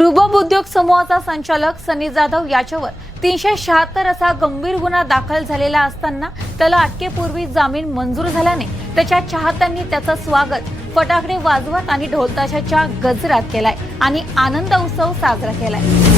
रुबाब उद्योग समूहाचा संचालक सनी जाधव याच्यावर 376 असा गंभीर गुन्हा दाखल झालेला असताना त्याला अटकेपूर्वी जामीन मंजूर झाल्याने त्याच्या चाहत्यांनी त्याचं स्वागत फटाकडे वाजवत आणि ढोलताशाच्या गजरात केलाय आणि आनंद उत्सव साजरा केलाय।